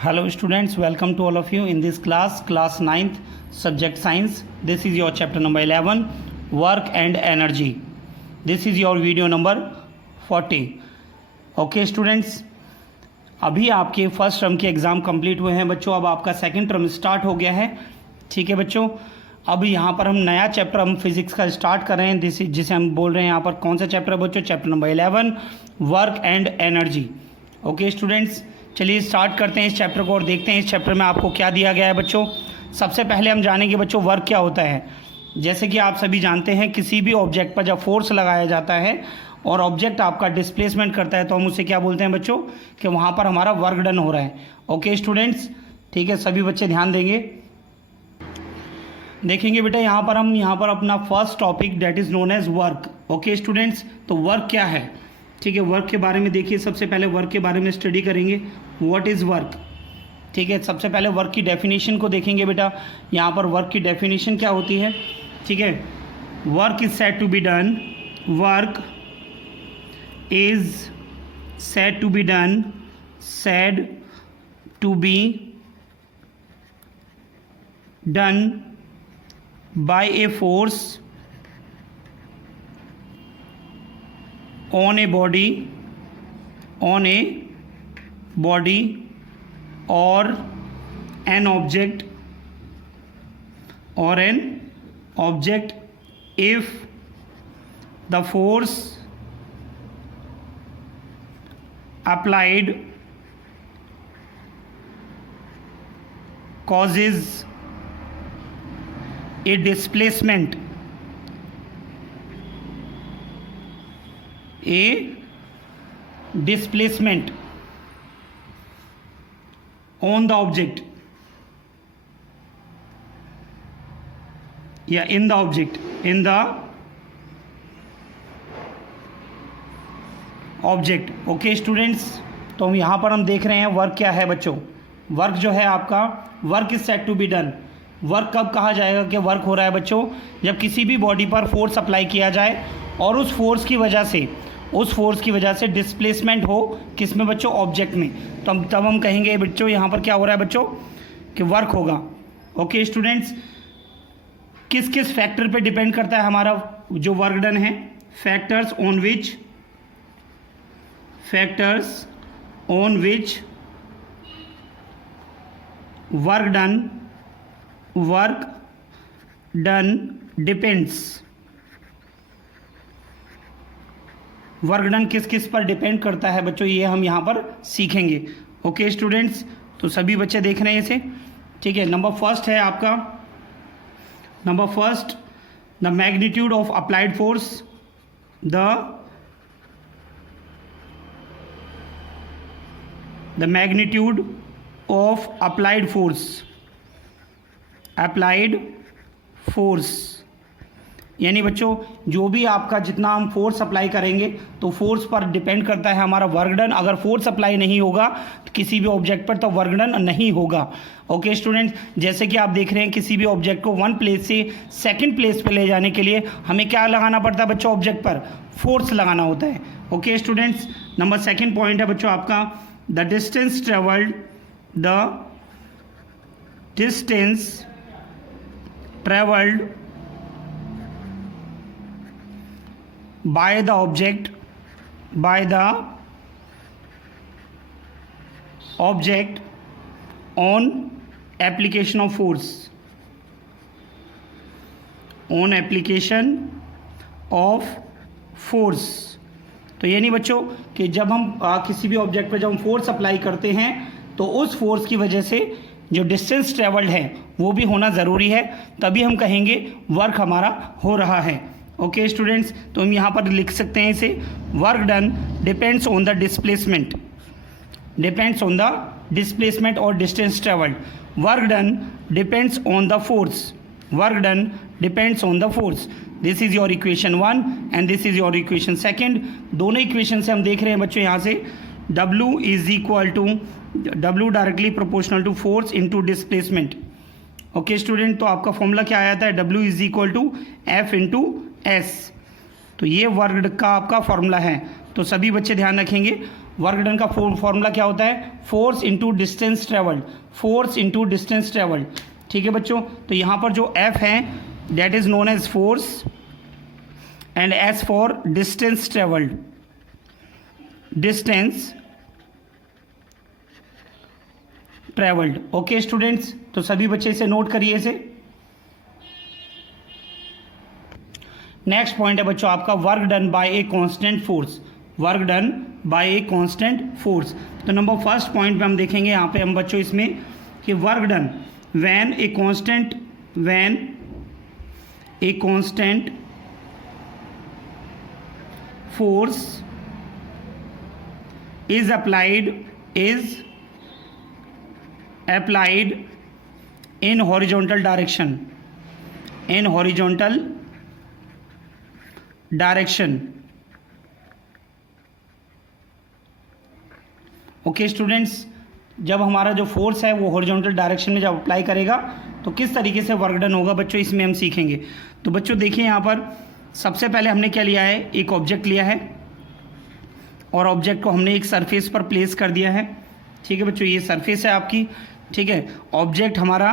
Hello students, welcome to all of you in this class 9th, subject science. This is your chapter number 11, work and energy. This is your video number 40. Okay students, अभी आपके first term के exam complete हुए हैं बच्चों. अब आपका second term start हो गया है. ठीक है बच्चों, अब यहाँ पर हम नया चैप्टर हम फिजिक्स का स्टार्ट कर रहे हैं, जिसे हम बोल रहे हैं यहाँ पर कौन सा चैप्टर है बच्चों? Chapter number 11, work and energy. Okay students, चलिए स्टार्ट करते हैं इस चैप्टर को और देखते हैं इस चैप्टर में आपको क्या दिया गया है बच्चों. सबसे पहले हम जानेंगे बच्चों वर्क क्या होता है. जैसे कि आप सभी जानते हैं, किसी भी ऑब्जेक्ट पर जब फोर्स लगाया जाता है और ऑब्जेक्ट आपका डिस्प्लेसमेंट करता है तो हम उसे क्या बोलते हैं बच्चों? कि वहाँ पर हमारा वर्क डन हो रहा है. ओके स्टूडेंट्स, ठीक है, सभी बच्चे ध्यान देंगे. देखेंगे बेटा यहाँ पर अपना first topic that is known as work. Okay students, तो वर्क क्या है? ठीक है, वर्क के बारे में देखिए. सबसे पहले वर्क के बारे में स्टडी करेंगे. What is work? ठीक है, सबसे पहले वर्क की डेफिनेशन को देखेंगे बेटा. यहाँ पर वर्क की डेफिनेशन क्या होती है? ठीक है, work is said to be done. Work is said to be done, said to be done by a force on a body or an object if the force applied causes a displacement on the object in the object okay students, तो हम यहाँ पर हम देख रहे हैं work क्या है बच्चों. वर्क जो है आपका, work is said to be done. Work कब कहा जाएगा कि वर्क हो रहा है बच्चों? जब किसी भी बॉडी पर फोर्स अप्लाई किया जाए और उस फोर्स की वजह से डिस्प्लेसमेंट हो किस में बच्चों? ऑब्जेक्ट में. तो तब हम कहेंगे बच्चों यहाँ पर क्या हो रहा है बच्चों? कि वर्क होगा. ओके स्टूडेंट्स, किस किस फैक्टर पे डिपेंड करता है हमारा जो वर्क डन है? Factors on which work done depends. Work done किस किस पर डिपेंड करता है बच्चों, ये हम यहाँ पर सीखेंगे. ओके स्टूडेंट्स, तो सभी बच्चे देख रहे हैं इसे. ठीक है, नंबर फर्स्ट है आपका, the magnitude of applied force. The magnitude of applied force यानी बच्चों जो भी आपका जितना हम फोर्स अप्लाई करेंगे तो फोर्स पर डिपेंड करता है हमारा वर्क डन. अगर फोर्स अप्लाई नहीं होगा तो किसी भी ऑब्जेक्ट पर तो वर्क डन नहीं होगा. ओके स्टूडेंट्स, जैसे कि आप देख रहे हैं किसी भी ऑब्जेक्ट को वन प्लेस से सेकंड प्लेस पे ले जाने के लिए हमें क्या लगाना पड़ता है बच्चों? ऑब्जेक्ट पर फोर्स लगाना होता है. Okay students, number second point है बच्चों आपका, the distance travelled by the object on application of force. तो यानी बच्चों कि जब हम किसी भी ऑब्जेक्ट पर जब हम फोर्स अप्लाई करते हैं तो उस फोर्स की वजह से जो डिस्टेंस ट्रेवल्ड है वो भी होना ज़रूरी है, तभी हम कहेंगे वर्क हमारा हो रहा है. ओके स्टूडेंट्स, तो हम यहाँ पर लिख सकते हैं इसे, work done depends on the displacement और distance travelled. Work done depends on the force. This is your equation 1 and this is your equation 2. दोनों इक्वेशन से हम देख रहे हैं बच्चों यहाँ से W is equal to W directly proportional to force into displacement. Okay student, तो आपका फॉर्मूला क्या आया था? W is equal to F into S. तो ये वर्क का आपका फॉर्मूला है. तो सभी बच्चे ध्यान रखेंगे, वर्क डन का फॉर्मूला क्या होता है, force into distance travelled, force into distance travelled. ठीक है बच्चों, तो यहाँ पर जो F है that is known as force and S for distance travelled, distance travelled. Okay students, तो सभी बच्चे इसे नोट करिए इसे। नेक्स्ट पॉइंट है बच्चों आपका work done by A constant force, work done by A constant force. तो नंबर फर्स्ट पॉइंट पे हम देखेंगे यहाँ पे हम बच्चों इसमें कि work done when A constant force is applied in horizontal direction, okay students, जब हमारा जो फोर्स है वो हॉरिजॉन्टल डायरेक्शन में जब अप्लाई करेगा तो किस तरीके से वर्क डन होगा बच्चों, इसमें हम सीखेंगे। तो बच्चों देखिए यहाँ पर सबसे पहले हमने क्या लिया है, एक ऑब्जेक्ट लिया है और ऑब्जेक्ट को हमने एक सरफेस पर प्लेस कर दिया है। ठीक है बच्चों, ये सरफेस है आपकी। ठीक है, ऑब्जेक्ट हमारा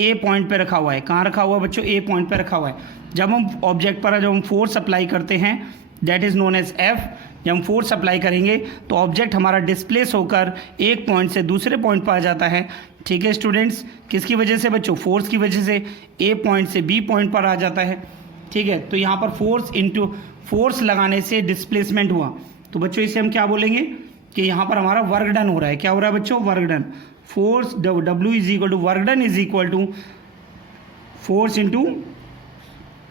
ए पॉइंट पे रखा हुआ है। कहाँ रखा हुआ है बच्चों, ए पॉइंट पे रखा हुआ है। जब हम ऑब्जेक्ट पर जब हम फोर्स अप्लाई करते हैं that is known as F, जब हम फोर्स अप्लाई करेंगे तो ऑब्जेक्ट हमारा डिस्प्लेस होकर एक पॉइंट से दूसरे पॉइंट पर आ जाता है। ठीक है स्टूडेंट्स, किसकी वजह से बच्चों, फोर्स की वजह से ए पॉइंट से बी पॉइंट पर आ जाता है। ठीक है, तो यहाँ पर फोर्स लगाने से डिस्प्लेसमेंट हुआ, तो बच्चों इसे हम क्या बोलेंगे कि यहाँ पर हमारा वर्क डन हो रहा है। क्या हो रहा है बच्चों, work done. Force W is equal to work done is equal to force into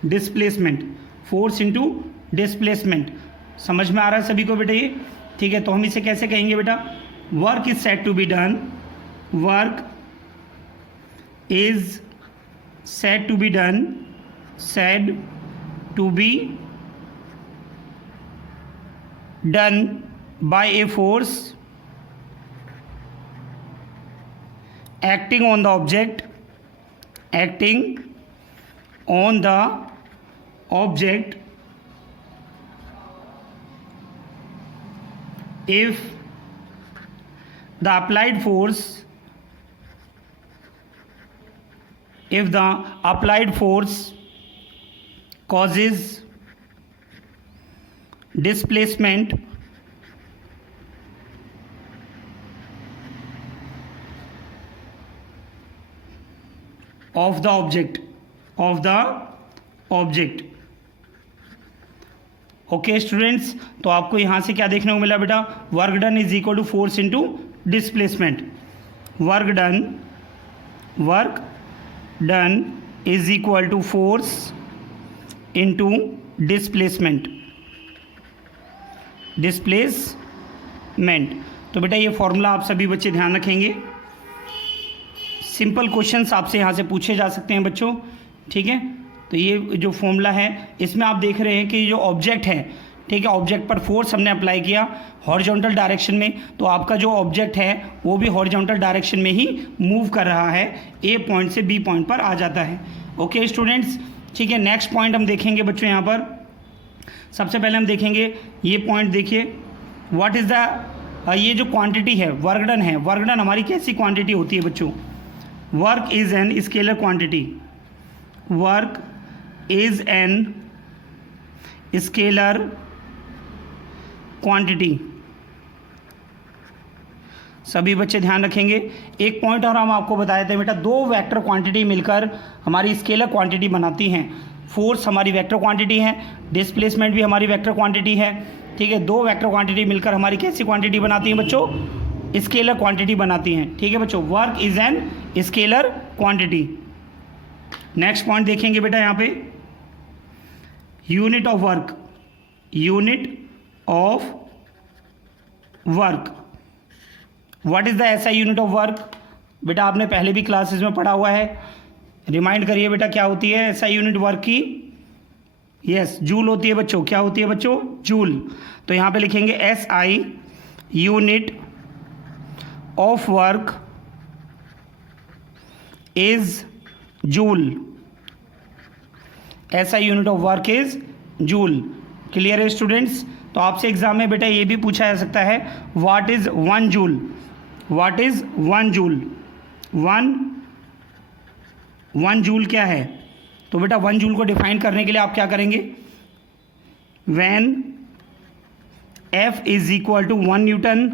displacement, force into displacement. समझ में आ रहा है सभी को बेटा ये? ठीक है, तो हम इसे कैसे कहेंगे बेटा, work is said to be done, work is said to be done, said to be done by a force acting on the object, if the applied force causes displacement of the object, okay students, तो आपको यहां से क्या देखने को मिला बेटा, work done is equal to force into displacement, work done is equal to force into displacement. तो बेटा ये फॉर्मूला आप सभी बच्चे ध्यान रखेंगे, सिंपल क्वेश्चंस आपसे यहाँ से पूछे जा सकते हैं बच्चों। ठीक है, तो ये जो फॉर्मूला है इसमें आप देख रहे हैं कि जो ऑब्जेक्ट है, ठीक है, ऑब्जेक्ट पर फोर्स हमने अप्लाई किया हॉरिजॉन्टल डायरेक्शन में, तो आपका जो ऑब्जेक्ट है वो भी हॉरिजॉन्टल डायरेक्शन में ही मूव कर रहा है, ए पॉइंट से बी पॉइंट पर आ जाता है। ओके स्टूडेंट्स, ठीक है, नेक्स्ट पॉइंट हम देखेंगे बच्चों। यहाँ पर सबसे पहले हम देखेंगे ये पॉइंट, देखिए व्हाट इज़ द, ये जो क्वांटिटी है वर्क डन है, वर्क डन हमारी कैसी क्वांटिटी होती है बच्चों, work is an scalar quantity, work is an scalar quantity. सभी बच्चे ध्यान रखेंगे। एक पॉइंट और हम आपको बताए थे बेटा, दो वेक्टर क्वांटिटी मिलकर हमारी स्केलर क्वांटिटी बनाती हैं। फोर्स हमारी वेक्टर क्वांटिटी है, डिस्प्लेसमेंट भी हमारी वेक्टर क्वांटिटी है। ठीक है, दो वेक्टर क्वांटिटी मिलकर हमारी कैसी क्वांटिटी बनाती हैं बच्चों, स्केलर क्वांटिटी बनाती हैं। ठीक है बच्चों, work is an scalar quantity. Next point देखेंगे बेटा यहाँ पे, unit of work, unit of work, what is the ऐसा यूनिट ऑफ वर्क, बेटा आपने पहले भी क्लासेस में पढ़ा हुआ है, रिमाइंड करिए बेटा क्या होती है ऐसा यूनिट वर्क की, यस जूल होती है बच्चों। क्या होती है बच्चों, जूल। तो यहाँ पे लिखेंगे SI unit of work is joule, SI unit of work is joule. Clear है स्टूडेंट्स। तो आपसे एग्जाम में बेटा ये भी पूछा जा सकता है, what is 1 joule, what is 1 joule, 1 joule क्या है। तो बेटा 1 जूल को डिफाइन करने के लिए आप क्या करेंगे, when F is equal to 1 newton,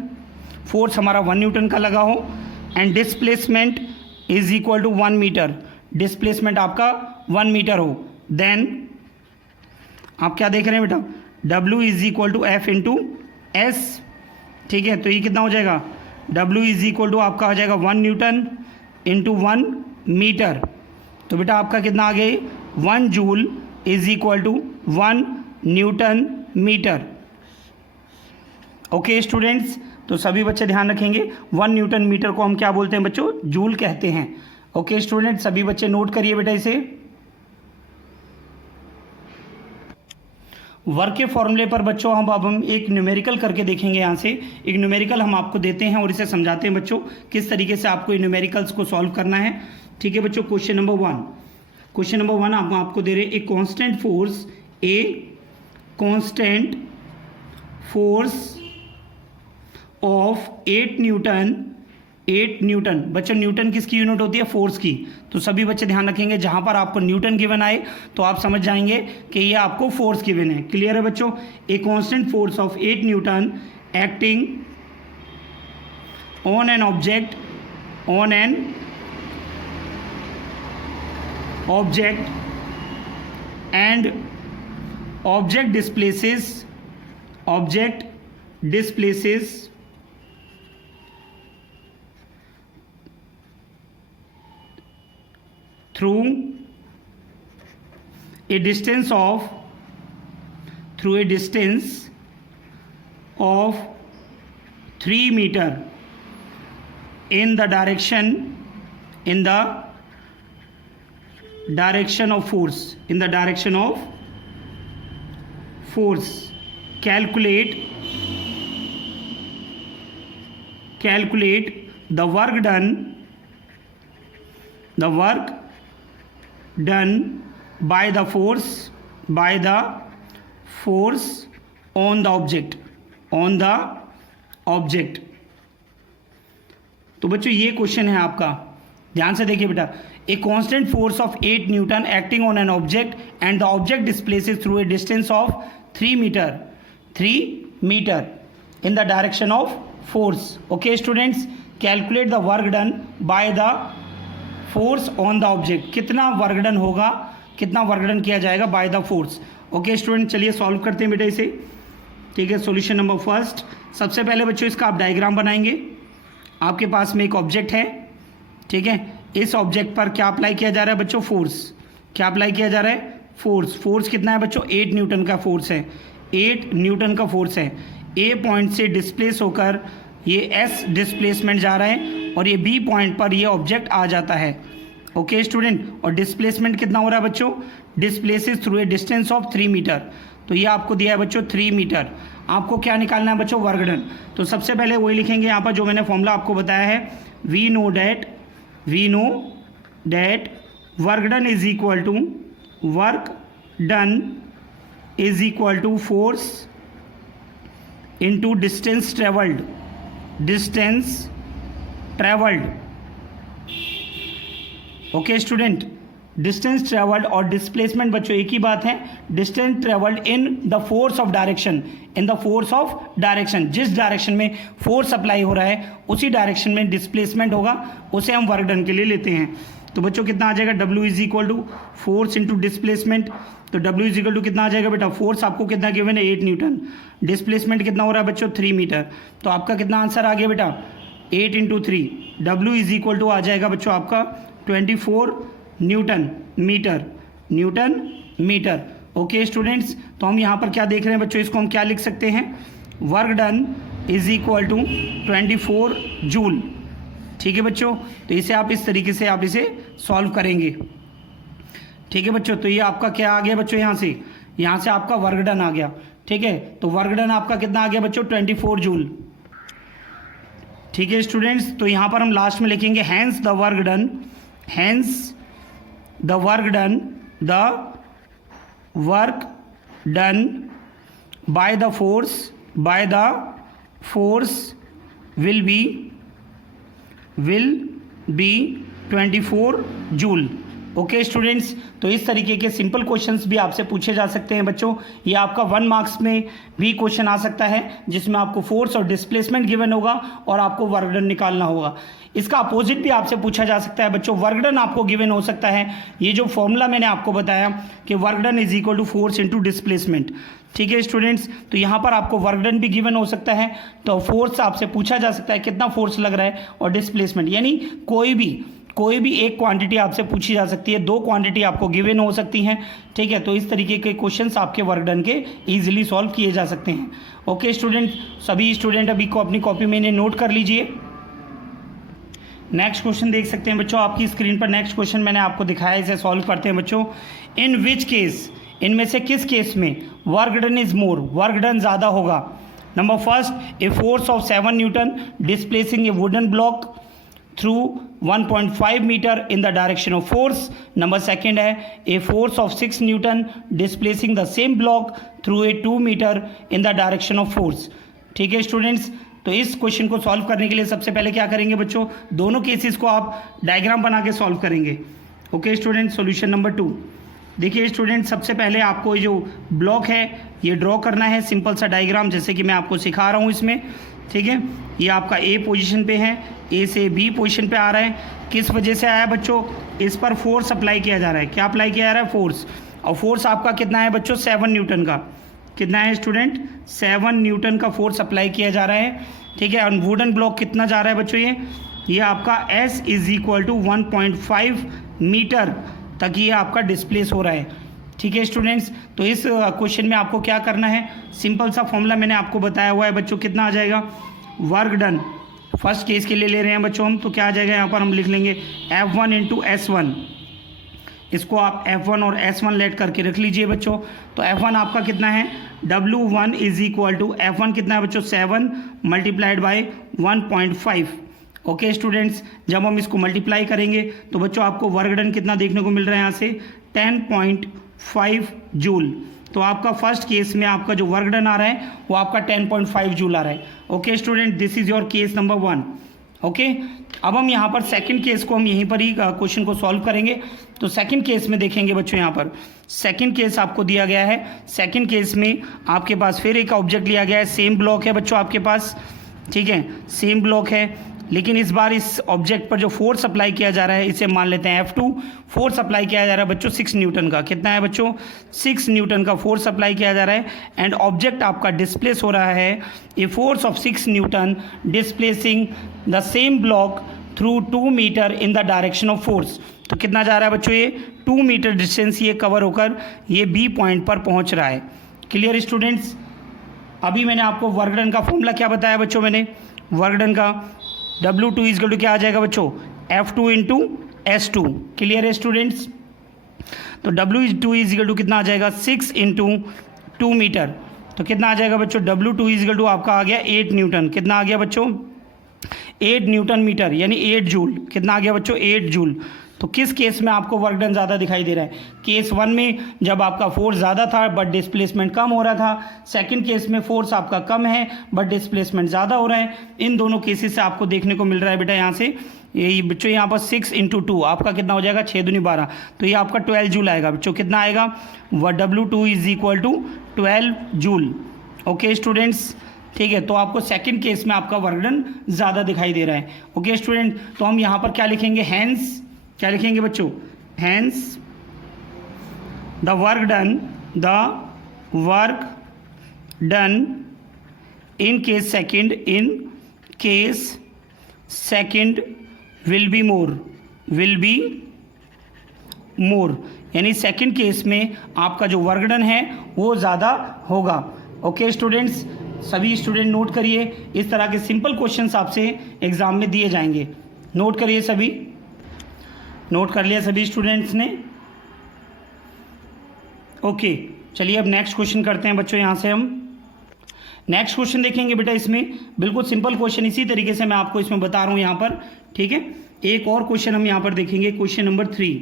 force हमारा 1 न्यूटन का लगा हो, and displacement is equal to 1 metre, displacement आपका 1 मीटर हो, देन आप क्या देख रहे हैं बेटा, W is equal to F into S. ठीक है, तो ये कितना हो जाएगा, W इज इक्वल टू आपका हो जाएगा 1 न्यूटन इंटू 1 मीटर। तो बेटा आपका कितना आ गया, 1 joule is equal to 1 newton metre. Okay students, तो सभी बच्चे ध्यान रखेंगे, 1 न्यूटन मीटर को हम क्या बोलते हैं बच्चों, जूल कहते हैं। ओके स्टूडेंट, सभी बच्चे नोट करिए बेटा इसे। वर्क के फॉर्मूले पर बच्चों अब हम एक न्यूमेरिकल करके देखेंगे। यहाँ से एक न्यूमेरिकल हम आपको देते हैं और इसे समझाते हैं बच्चों किस तरीके से आपको इन न्यूमेरिकल्स को सॉल्व करना है। ठीक है बच्चों, क्वेश्चन नंबर 1, क्वेश्चन नंबर 1 हम आपको दे रहे हैं, ए constant force, A constant force of 8 Newton, 8 Newton. बच्चों न्यूटन किसकी यूनिट होती है, फोर्स की। तो सभी बच्चे ध्यान रखेंगे, जहां पर आपको न्यूटन गिवन आए तो आप समझ जाएंगे कि ये आपको फोर्स गिवन है। क्लियर है बच्चों, ए constant force of 8 newton acting on an object, on an object and object displaces, object displaces through a distance of, through a distance of 3 meter in the direction, in the direction of force, in the direction of force. Calculate the work done, the work done by the force, by the force on the object, on the object। तो बच्चों ये question है आपका, ध्यान से देखिए बेटा। A constant force of 8 newton acting on an object and the object displaces through a distance of 3 metre, 3 metre in the direction of force. Okay students, calculate the work done by the force on the object. कितना work done होगा, कितना work done किया जाएगा by the force. Okay student, चलिए solve करते हैं बेटा इसे। ठीक है, सॉल्यूशन नंबर फर्स्ट, सबसे पहले बच्चों इसका आप डायग्राम बनाएंगे। आपके पास में एक ऑब्जेक्ट है, ठीक है, इस ऑब्जेक्ट पर क्या अप्लाई किया जा रहा है बच्चों, फोर्स। क्या अप्लाई किया जा रहा है, फोर्स। फोर्स कितना है बच्चों, 8 न्यूटन का फोर्स है, 8 न्यूटन का फोर्स है। ए पॉइंट से डिस्प्लेस होकर ये एस डिस्प्लेसमेंट जा रहा है और ये बी पॉइंट पर ये ऑब्जेक्ट आ जाता है। ओके स्टूडेंट, और डिस्प्लेसमेंट कितना हो रहा है बच्चों, displaces through a distance of 3 metre. तो ये आपको दिया है बच्चों 3 मीटर। आपको क्या निकालना है बच्चों, वर्क डन। तो सबसे पहले वही लिखेंगे यहाँ पर जो मैंने फॉर्मूला आपको बताया है, we know that work done is equal to, work done is equal to force into distance travelled, distance travelled. Okay student, distance travelled और डिस्प्लेसमेंट बच्चों एक ही बात है। Distance travelled in the force of direction, in the force of direction, जिस direction में force apply हो रहा है उसी डायरेक्शन में डिस्प्लेसमेंट होगा, उसे हम वर्क डन के लिए लेते हैं। तो बच्चों कितना आ जाएगा, W is equal to force into displacement. तो W इज इक्वल टू कितना आ जाएगा बेटा, फोर्स आपको कितना गिवन है 8 न्यूटन, डिस्प्लेसमेंट कितना हो रहा है बच्चों 3 मीटर। तो आपका कितना आंसर आ गया बेटा, 8 into 3। W is equal to आ जाएगा बच्चों आपका 24 newton metre, newton metre. Okay students, तो हम यहाँ पर क्या देख रहे हैं बच्चों, इसको हम क्या लिख सकते हैं, work done is equal to 24 joule. ठीक है बच्चों, तो इसे आप इस तरीके से आप इसे सॉल्व करेंगे। ठीक है बच्चों, तो ये आपका क्या आ गया बच्चों, यहाँ से आपका वर्क डन आ गया। ठीक है, तो वर्क डन आपका कितना आ गया बच्चों, 24 जूल। ठीक है स्टूडेंट्स, तो यहाँ पर हम लास्ट में लिखेंगे hence the work done, hence the work done, the work done by the force will be 24 joule. Okay students, तो इस तरीके के सिंपल क्वेश्चंस भी आपसे पूछे जा सकते हैं बच्चों। ये आपका 1 मार्क्स में भी क्वेश्चन आ सकता है, जिसमें आपको फोर्स और डिस्प्लेसमेंट गिवन होगा और आपको वर्क डन निकालना होगा। इसका अपोजिट भी आपसे पूछा जा सकता है बच्चों, वर्क डन आपको गिवन हो सकता है। ये जो फॉर्मूला मैंने आपको बताया कि work done is equal to force into displacement, ठीक है स्टूडेंट्स। तो यहाँ पर आपको वर्क डन भी गिवन हो सकता है, तो फोर्स आपसे पूछा जा सकता है कितना फोर्स लग रहा है, और डिस्प्लेसमेंट यानी कोई भी एक क्वांटिटी आपसे पूछी जा सकती है, 2 क्वांटिटी आपको गिवन हो सकती हैं, ठीक है। तो इस तरीके के क्वेश्चंस आपके वर्क डन के इजीली सॉल्व किए जा सकते हैं। ओके स्टूडेंट, सभी स्टूडेंट अभी को अपनी कॉपी में इन्हें नोट कर लीजिए। नेक्स्ट क्वेश्चन देख सकते हैं बच्चों आपकी स्क्रीन पर। नेक्स्ट क्वेश्चन मैंने आपको दिखाया, इसे सॉल्व करते हैं बच्चों। इन विच केस, इनमें से किस केस में work done is more, work done ज़्यादा होगा। Number first, A force of 7 newton displacing a wooden block through 1.5 meter in the direction of force. Number second है a force of 6 Newton displacing the same block through a 2 meter in the direction of force. ठीक है students, तो इस question को solve करने के लिए सबसे पहले क्या करेंगे बच्चों, दोनों केसेस को आप डायग्राम बना के सॉल्व करेंगे। Okay student, solution number 2। देखिए स्टूडेंट, सबसे पहले आपको जो ब्लॉक है ये ड्रॉ करना है, सिंपल सा डायग्राम जैसे कि मैं आपको सिखा रहा हूँ इसमें, ठीक है। ये आपका ए पोजीशन पे है, ए से बी पोजीशन पे आ रहा है। किस वजह से आया बच्चों, इस पर फोर्स अप्लाई किया जा रहा है। क्या अप्लाई किया जा रहा है, फोर्स। और फोर्स आपका कितना है बच्चों, 7 न्यूटन का। कितना है स्टूडेंट, 7 न्यूटन का फोर्स अप्लाई किया जा रहा है, ठीक है। और वुडन ब्लॉक कितना जा रहा है बच्चों, ये आपका S is equal to 1.5 metre तक ये आपका डिस्प्लेस हो रहा है, ठीक है स्टूडेंट्स। तो इस क्वेश्चन में आपको क्या करना है, सिंपल सा फॉर्मूला मैंने आपको बताया हुआ है बच्चों। कितना आ जाएगा, वर्क डन फर्स्ट केस के लिए ले रहे हैं बच्चों हम, तो क्या आ जाएगा यहाँ पर हम लिख लेंगे F1 इंटू S1। इसको आप F1 और S1 लेट करके रख लीजिए बच्चों। तो F1 आपका कितना है, W1 is equal to F1 कितना है बच्चों, 7 मल्टीप्लाइड बाई 1.5। ओके स्टूडेंट्स, जब हम इसको मल्टीप्लाई करेंगे तो बच्चों आपको वर्क डन कितना देखने को मिल रहा है यहाँ से, 10.5 जूल। तो आपका फर्स्ट केस में आपका जो वर्क डन आ रहा है वो आपका 10.5 जूल आ रहा है। Okay student, this is your case number 1। Okay, अब हम यहाँ पर सेकंड केस को हम यहीं पर ही क्वेश्चन को सॉल्व करेंगे। तो सेकंड केस में देखेंगे बच्चों, यहाँ पर सेकंड केस आपको दिया गया है। सेकंड केस में आपके पास फिर एक ऑब्जेक्ट लिया गया है, सेम ब्लॉक है बच्चों आपके पास, ठीक है, सेम ब्लॉक है। लेकिन इस बार इस ऑब्जेक्ट पर जो फोर्स अप्लाई किया जा रहा है इसे मान लेते हैं F2। फोर्स अप्लाई किया जा रहा है बच्चों 6 न्यूटन का। कितना है बच्चों, 6 न्यूटन का फोर्स अप्लाई किया जा रहा है। एंड ऑब्जेक्ट आपका डिस्प्लेस हो रहा है a force of 6 newton displacing the same block through 2 metre in the direction of force. तो कितना जा रहा है बच्चों, ये 2 मीटर डिस्टेंस ये कवर होकर ये B पॉइंट पर पहुँच रहा है। क्लियर स्टूडेंट्स, अभी मैंने आपको वर्क डन का फॉर्मूला क्या बताया बच्चों, मैंने वर्क डन का W2 इज इक्वल टू क्या आ जाएगा बच्चों, F2 इंटू S2। क्लियर है स्टूडेंट्स, तो W2 इज इक्वल टू कितना आ जाएगा, 6 इंटू 2 मीटर। तो कितना आ जाएगा बच्चों, W2 इज इक्वल टू आपका आ गया 8 न्यूटन। कितना आ गया बच्चों, 8 न्यूटन मीटर यानी 8 जूल। कितना आ गया बच्चों, 8 जूल। तो किस केस में आपको वर्क डन ज़्यादा दिखाई दे रहा है, केस 1 में जब आपका फोर्स ज़्यादा था बट डिस्प्लेसमेंट कम हो रहा था। सेकंड केस में फोर्स आपका कम है बट डिस्प्लेसमेंट ज़्यादा हो रहा है। इन दोनों केसेस से आपको देखने को मिल रहा है बेटा यहाँ से, ये बच्चों यहाँ पर 6 इंटू 2 आपका कितना हो जाएगा, 6 दूनी 12। तो ये आपका 12 जूल आएगा बच्चों। कितना आएगा, W2 is equal to 12 joule. Okay students, ठीक है। तो आपको सेकंड केस में आपका वर्क डन ज़्यादा दिखाई दे रहा है। ओके स्टूडेंट, तो हम यहाँ पर क्या लिखेंगे, हैंस, क्या लिखेंगे बच्चों, hence the work done in case second will be more, यानी सेकंड केस में आपका जो वर्क डन है वो ज़्यादा होगा। ओके स्टूडेंट्स, सभी स्टूडेंट नोट करिए, इस तरह के सिंपल क्वेश्चंस आपसे एग्जाम में दिए जाएंगे। नोट करिए, सभी नोट कर लिया सभी स्टूडेंट्स ने। ओके, चलिए अब नेक्स्ट क्वेश्चन करते हैं बच्चों। यहाँ से हम नेक्स्ट क्वेश्चन देखेंगे बेटा। इसमें बिल्कुल सिंपल क्वेश्चन इसी तरीके से मैं आपको इसमें बता रहा हूँ यहाँ पर, ठीक है। एक और क्वेश्चन हम यहाँ पर देखेंगे, क्वेश्चन नंबर 3।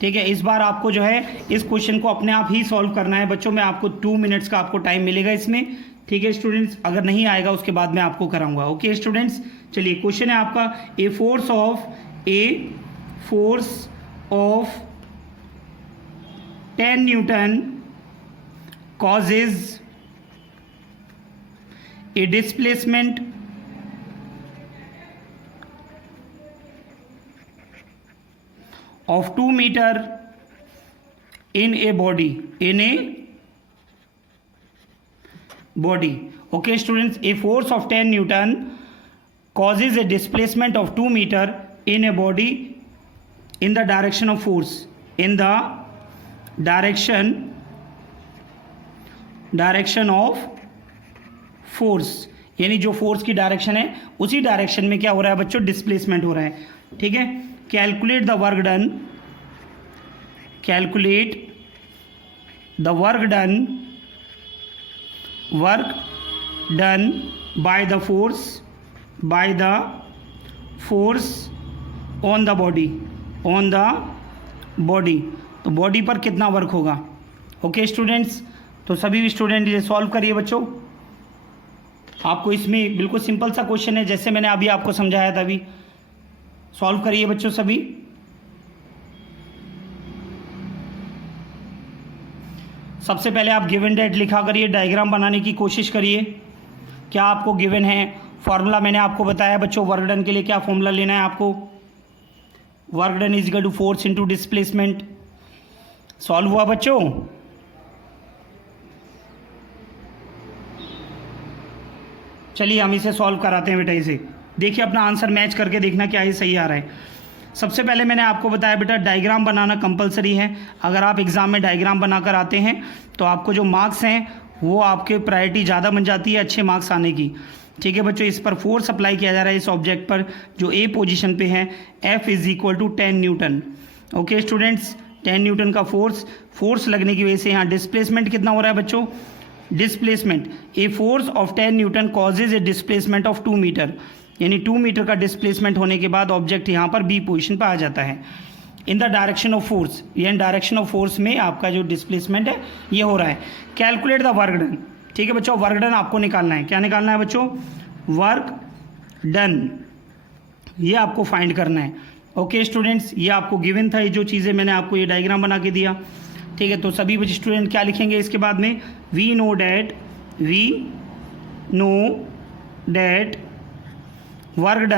ठीक है, इस बार आपको जो है इस क्वेश्चन को अपने आप ही सॉल्व करना है बच्चों। मैं आपको 2 मिनट्स का आपको टाइम मिलेगा इसमें, ठीक है स्टूडेंट्स। अगर नहीं आएगा उसके बाद मैं आपको कराऊंगा। ओके स्टूडेंट्स, चलिए क्वेश्चन है आपका ए force of 10 Newton causes a displacement of 2 meter in a body. Okay students, a force of 10 Newton causes a displacement of 2 meter in a body in the direction of force. In the direction of force, यानी जो force की direction है उसी direction में क्या हो रहा है बच्चों, डिस्प्लेसमेंट हो रहा है। ठीक है, calculate the work done by the force on the body. तो बॉडी पर कितना वर्क होगा। ओके स्टूडेंट्स, तो सभी स्टूडेंट ये सॉल्व करिए बच्चों। आपको इसमें बिल्कुल सिंपल सा क्वेश्चन है, जैसे मैंने अभी आपको समझाया था, अभी सॉल्व करिए बच्चों सभी। सबसे पहले आप गिवन डेट लिखा करिए, डायग्राम बनाने की कोशिश करिए। क्या आपको गिवन है, फॉर्मूला मैंने आपको बताया बच्चों। वर्क डन के लिए क्या फॉर्मूला लेना है आपको, work done is equal to force into displacement. Solve हुआ बच्चों। चलिए हम इसे सॉल्व कराते हैं बेटा। इसे देखिए, अपना आंसर मैच करके देखना क्या ये सही आ रहा है। सबसे पहले मैंने आपको बताया बेटा डायग्राम बनाना कंपलसरी है। अगर आप एग्ज़ाम में डायग्राम बनाकर आते हैं तो आपको जो मार्क्स हैं वो आपके प्रायोरिटी ज़्यादा बन जाती है अच्छे मार्क्स आने की। ठीक है बच्चों, इस पर फोर्स अप्लाई किया जा रहा है इस ऑब्जेक्ट पर जो ए पोजीशन पे है। F is equal to 10 newton. Okay students, 10 newton का फोर्स लगने की वजह से यहाँ डिस्प्लेसमेंट कितना हो रहा है बच्चों, displacement. A force of 10 newton causes a displacement of 2 metre, यानी 2 मीटर का डिस्प्लेसमेंट होने के बाद ऑब्जेक्ट यहाँ पर बी पोजीशन पर आ जाता है। इन द डायरेक्शन ऑफ फोर्स, यानी डायरेक्शन ऑफ फोर्स में आपका जो डिस्प्लेसमेंट है ये हो रहा है। Calculate the work done. ठीक है बच्चों, वर्क डन आपको निकालना है। क्या निकालना है बच्चों, वर्क डन, ये आपको फाइंड करना है। ओके स्टूडेंट्स, ये आपको गिवन था, ये जो चीज़ें मैंने आपको ये डायग्राम बना के दिया। ठीक है, तो सभी बच्चे स्टूडेंट क्या लिखेंगे इसके बाद में, we know that work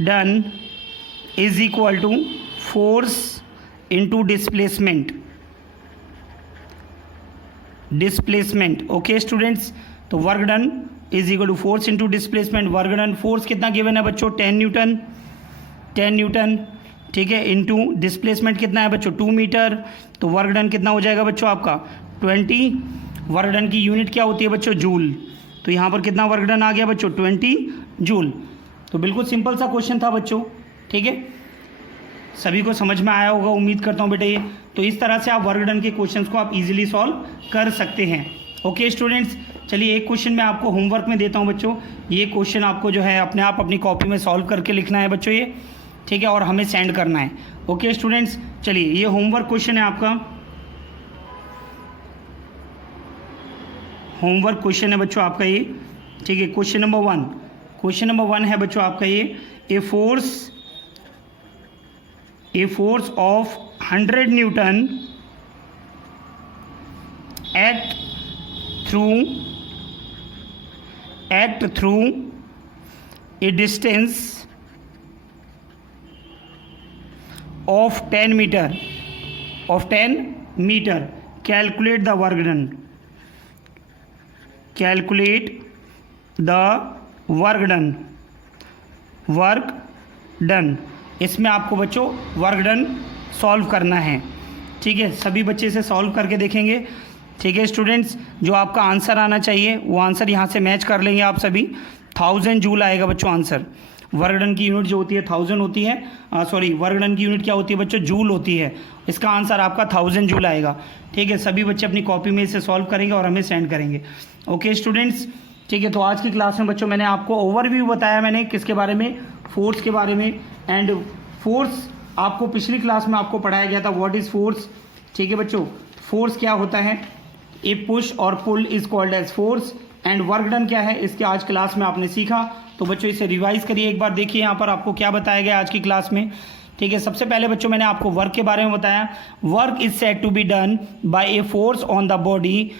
done is equal to force into displacement. Okay students, तो work done is equal to force into displacement. Work done force कितना गिवन है बच्चों, 10 न्यूटन। ठीक है, इंटू डिस्प्लेसमेंट कितना है बच्चों, 2 मीटर। तो वर्क डन कितना हो जाएगा बच्चों आपका 20। वर्क डन की यूनिट क्या होती है बच्चों, जूल। तो यहाँ पर कितना वर्क डन आ गया बच्चों, 20 जूल। तो बिल्कुल सिंपल सा क्वेश्चन था बच्चों। ठीक है, सभी को समझ में आया होगा उम्मीद करता हूँ बेटा ये। तो इस तरह से आप वर्क डन के क्वेश्चंस को आप इजीली सॉल्व कर सकते हैं। ओके स्टूडेंट्स, चलिए एक क्वेश्चन मैं आपको होमवर्क में देता हूँ बच्चों। ये क्वेश्चन आपको जो है अपने आप अपनी कॉपी में सॉल्व करके लिखना है बच्चों ये। ठीक है, और हमें सेंड करना है। ओके स्टूडेंट्स, चलिए ये होमवर्क क्वेश्चन है आपका। होमवर्क क्वेश्चन है बच्चों आपका ये। ठीक है, क्वेश्चन नंबर 1 है बच्चों आपका ये। ए force of 100 Newton act through a distance of 10 meter calculate the work done। इसमें आपको बच्चों वर्क डन सॉल्व करना है। ठीक है, सभी बच्चे इसे सॉल्व करके देखेंगे। ठीक है स्टूडेंट्स, जो आपका आंसर आना चाहिए वो आंसर यहाँ से मैच कर लेंगे आप सभी। 1000 जूल आएगा बच्चों आंसर। वर्क डन की यूनिट जो होती है 1000 होती है, वर्क डन की यूनिट क्या होती है बच्चों, जूल होती है। इसका आंसर आपका 1000 जूल आएगा। ठीक है, सभी बच्चे अपनी कॉपी में इसे सॉल्व करेंगे और हमें सेंड करेंगे। ओके स्टूडेंट्स, ठीक है, तो आज की क्लास में बच्चों मैंने आपको ओवरव्यू बताया, मैंने किसके बारे में, फोर्स के बारे में। एंड फोर्स आपको पिछली क्लास में आपको पढ़ाया गया था व्हाट इज फोर्स। ठीक है बच्चों, फोर्स क्या होता है, ए पुश और pull is called as force, and work done क्या है, इसके आज क्लास में आपने सीखा। तो बच्चों इसे रिवाइज करिए एक बार, देखिए यहाँ पर आपको क्या बताया गया आज की क्लास में। ठीक है, सबसे पहले बच्चों मैंने आपको वर्क के बारे में बताया। Work is said to be done by a force on the body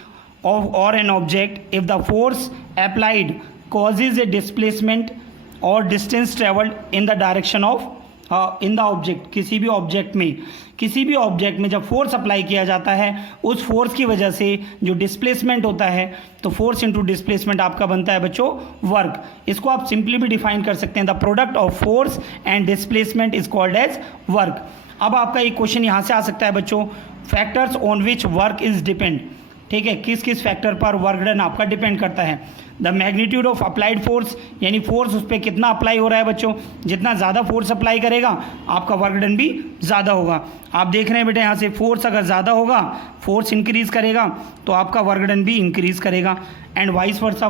और an object if the force applied causes a displacement और distance traveled in the direction of in the object. किसी भी object में जब force apply किया जाता है, उस फोर्स की वजह से जो डिस्प्लेसमेंट होता है, तो फोर्स इनटू डिस्प्लेसमेंट आपका बनता है बच्चों वर्क। इसको आप सिंपली भी डिफाइन कर सकते हैं, the product of force and displacement is called as work. अब आपका एक क्वेश्चन यहाँ से आ सकता है बच्चों, factors on which work is depend. ठीक है, किस किस फैक्टर पर वर्क डन आपका डिपेंड करता है। The magnitude of applied force, यानी फोर्स उस पर कितना अप्लाई हो रहा है बच्चों, जितना ज़्यादा फोर्स अप्लाई करेगा आपका वर्क डन भी ज़्यादा होगा। आप देख रहे हैं बेटा यहाँ से, फोर्स अगर ज़्यादा होगा, फोर्स इंक्रीज करेगा तो आपका वर्क डन भी इंक्रीज करेगा, एंड वाइस वर्सा,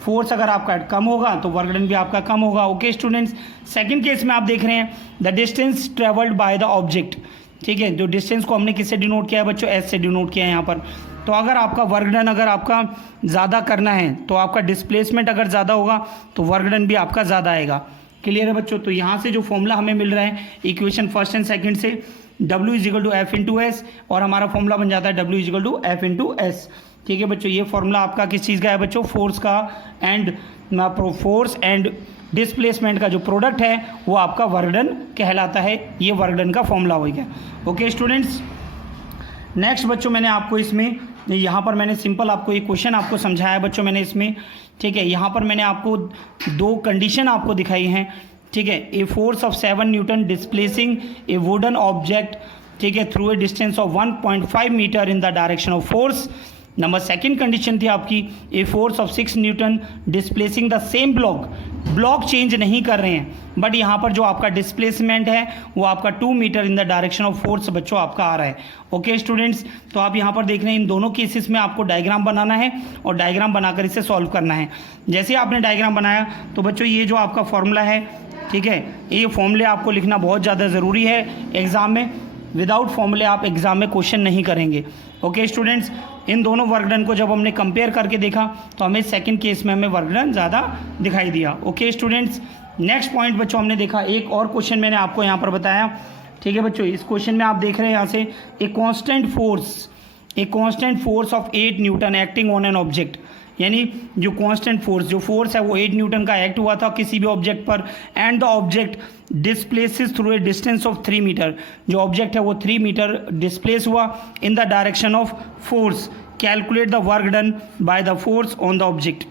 फोर्स अगर आपका कम होगा तो वर्क डन भी आपका कम होगा। ओके स्टूडेंट्स, सेकेंड केस में आप देख रहे हैं the distance travelled by the object. ठीक है, जो डिस्टेंस को हमने किससे डिनोट किया है बच्चों, एस से डिनोट किया है यहाँ पर। तो अगर आपका वर्क डन अगर आपका ज़्यादा करना है तो आपका डिस्प्लेसमेंट अगर ज़्यादा होगा तो वर्क डन भी आपका ज़्यादा आएगा। क्लियर है बच्चों। तो यहाँ से जो फॉर्मूला हमें मिल रहा है इक्वेशन फर्स्ट एंड सेकंड से, W is equal to F into S, और हमारा फॉर्मूला बन जाता है W is equal to F into S. ठीक है बच्चों, ये फॉर्मूला आपका किस चीज़ का है बच्चों, फोर्स का, एंड फोर्स एंड डिस्प्लेसमेंट का जो प्रोडक्ट है वो आपका वर्क डन कहलाता है। ये वर्क डन का फॉर्मूला हो गया। ओके स्टूडेंट्स, नेक्स्ट बच्चों मैंने आपको इसमें यहाँ पर मैंने सिंपल आपको एक क्वेश्चन आपको समझाया बच्चों मैंने इसमें। ठीक है, यहाँ पर मैंने आपको दो कंडीशन आपको दिखाई हैं। ठीक है, a force of 7 newton displacing a wooden object, ठीक है, through a distance of 1.5 metre in the direction of force. Number second condition थी आपकी a force of 6 newton displacing the same block change नहीं कर रहे हैं, बट यहाँ पर जो आपका डिस्प्लेसमेंट है वो आपका 2 metre in the direction of force बच्चों आपका आ रहा है। ओके स्टूडेंट्स, तो आप यहाँ पर देख रहे हैं इन दोनों केसेस में आपको डायग्राम बनाना है और डायग्राम बनाकर इसे सॉल्व करना है। जैसे आपने डायग्राम बनाया तो बच्चों ये जो आपका फॉर्मूला है, ठीक है, ये फॉर्मूले आपको लिखना बहुत ज़्यादा ज़रूरी है एग्ज़ाम में। विदाउट फॉर्मूले आप एग्ज़ाम में क्वेश्चन नहीं करेंगे। ओके स्टूडेंट्स, इन दोनों वर्क डन को जब हमने कंपेयर करके देखा तो हमें सेकंड केस में हमें वर्क डन ज़्यादा दिखाई दिया। ओके स्टूडेंट्स, नेक्स्ट पॉइंट बच्चों हमने देखा, एक और क्वेश्चन मैंने आपको यहाँ पर बताया। ठीक है बच्चों, इस क्वेश्चन में आप देख रहे हैं यहाँ से ए constant force of 8 newton acting on an object, यानी जो कांस्टेंट फोर्स, जो फोर्स है वो 8 न्यूटन का एक्ट हुआ था किसी भी ऑब्जेक्ट पर, and the object displaces through a distance of 3 metre, जो ऑब्जेक्ट है वो 3 मीटर डिस्प्लेस हुआ in the direction of force. Calculate the work done by the force on the object.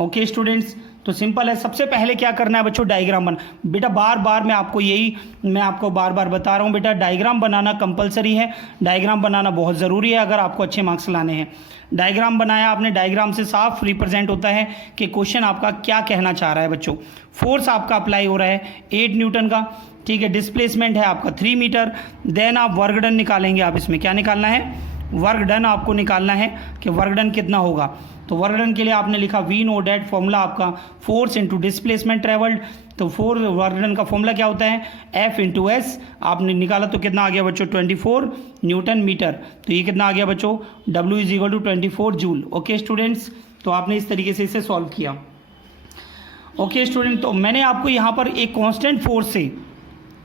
Okay students, तो सिंपल है, सबसे पहले क्या करना है बच्चों, डायग्राम बना। बेटा बार बार मैं आपको बार बार बता रहा हूँ बेटा, डायग्राम बनाना कंपलसरी है, डायग्राम बनाना बहुत ज़रूरी है अगर आपको अच्छे मार्क्स लाने हैं। डायग्राम बनाया आपने, डायग्राम से साफ रिप्रेजेंट होता है कि क्वेश्चन आपका क्या कहना चाह रहा है बच्चों। फोर्स आपका अप्लाई हो रहा है 8 न्यूटन का, ठीक है, डिस्प्लेसमेंट है आपका 3 मीटर, देन आप वर्क डन निकालेंगे। आप इसमें क्या निकालना है, वर्क डन आपको निकालना है कि वर्क डन कितना होगा। तो वर्क डन के लिए आपने लिखा वी नो डैट, फॉर्मूला आपका फोर्स इंटू डिस्प्लेसमेंट ट्रेवल्ड। तो वर्क डन का फॉर्मूला क्या होता है, एफ इंटू एस। आपने निकाला तो कितना आ गया बच्चों, 24 न्यूटन मीटर। तो ये कितना आ गया बच्चों, W is equal to 24 joule. Okay students, तो आपने इस तरीके से इसे सॉल्व किया। ओके स्टूडेंट, तो मैंने आपको यहाँ पर एक कांस्टेंट फोर्स से,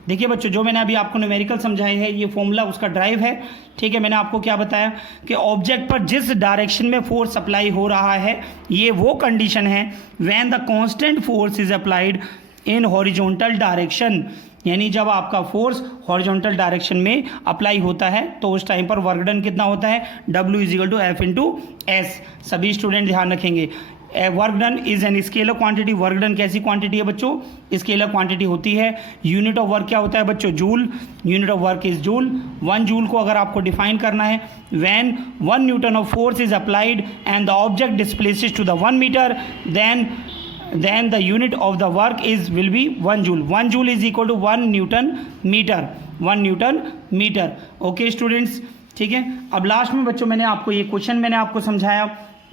देखिए बच्चों, जो मैंने अभी आपको न्यूमेरिकल समझाए है ये फॉर्मूला उसका ड्राइव है। ठीक है, मैंने आपको क्या बताया कि ऑब्जेक्ट पर जिस डायरेक्शन में फोर्स अप्लाई हो रहा है, ये वो कंडीशन है when the constant force is applied in horizontal direction, यानी जब आपका फोर्स हॉरिजॉन्टल डायरेक्शन में अप्लाई होता है तो उस टाइम पर वर्क डन कितना होता है, W is equal to F into S. सभी स्टूडेंट ध्यान रखेंगे, work done is an scalar quantity. Work done कैसी क्वांटिटी है बच्चों, स्केलर क्वांटिटी होती है। यूनिट ऑफ वर्क क्या होता है बच्चों, joule. Unit of work is joule. 1 joule को अगर आपको डिफाइन करना है, when 1 newton of force is applied and the object displaces to the 1 metre, then the unit of the work will be 1 joule. 1 joule is equal to 1 newton metre, 1 newton metre. Okay students, ठीक है। अब last में बच्चों मैंने आपको ये question मैंने आपको समझाया,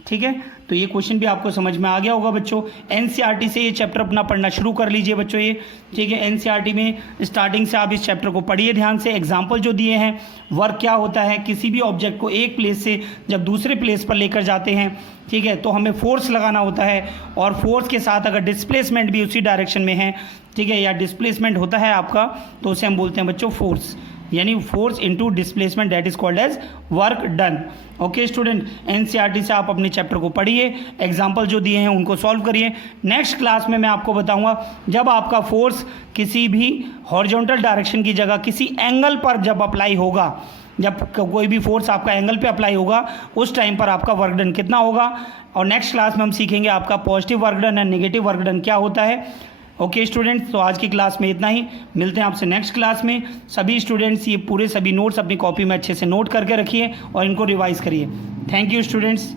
ठीक है, तो ये क्वेश्चन भी आपको समझ में आ गया होगा बच्चों। एनसीईआरटी से ये चैप्टर अपना पढ़ना शुरू कर लीजिए बच्चों ये, ठीक है। एनसीईआरटी में स्टार्टिंग से आप इस चैप्टर को पढ़िए ध्यान से। एग्जाम्पल जो दिए हैं, वर्क क्या होता है, किसी भी ऑब्जेक्ट को एक प्लेस से जब दूसरे प्लेस पर लेकर जाते हैं, ठीक है, तो हमें फोर्स लगाना होता है, और फोर्स के साथ अगर डिस्प्लेसमेंट भी उसी डायरेक्शन में है, ठीक है, या डिस्प्लेसमेंट होता है आपका, तो उसे हम बोलते हैं बच्चों फोर्स, यानी force into displacement, that is called as work done. Okay student, NCERT से आप अपने चैप्टर को पढ़िए, एग्जाम्पल जो दिए हैं उनको सॉल्व करिए। नेक्स्ट क्लास में मैं आपको बताऊंगा जब आपका फोर्स किसी भी हॉरिजॉन्टल डायरेक्शन की जगह किसी एंगल पर जब अप्लाई होगा, जब कोई भी फोर्स आपका एंगल पे अप्लाई होगा, उस टाइम पर आपका वर्क डन कितना होगा। और नेक्स्ट क्लास में हम सीखेंगे आपका positive work done and negative work done क्या होता है। ओके स्टूडेंट्स, तो आज की क्लास में इतना ही, मिलते हैं आपसे नेक्स्ट क्लास में। सभी स्टूडेंट्स ये पूरे सभी नोट्स अपनी कॉपी में अच्छे से नोट करके रखिए और इनको रिवाइज करिए। Thank you students.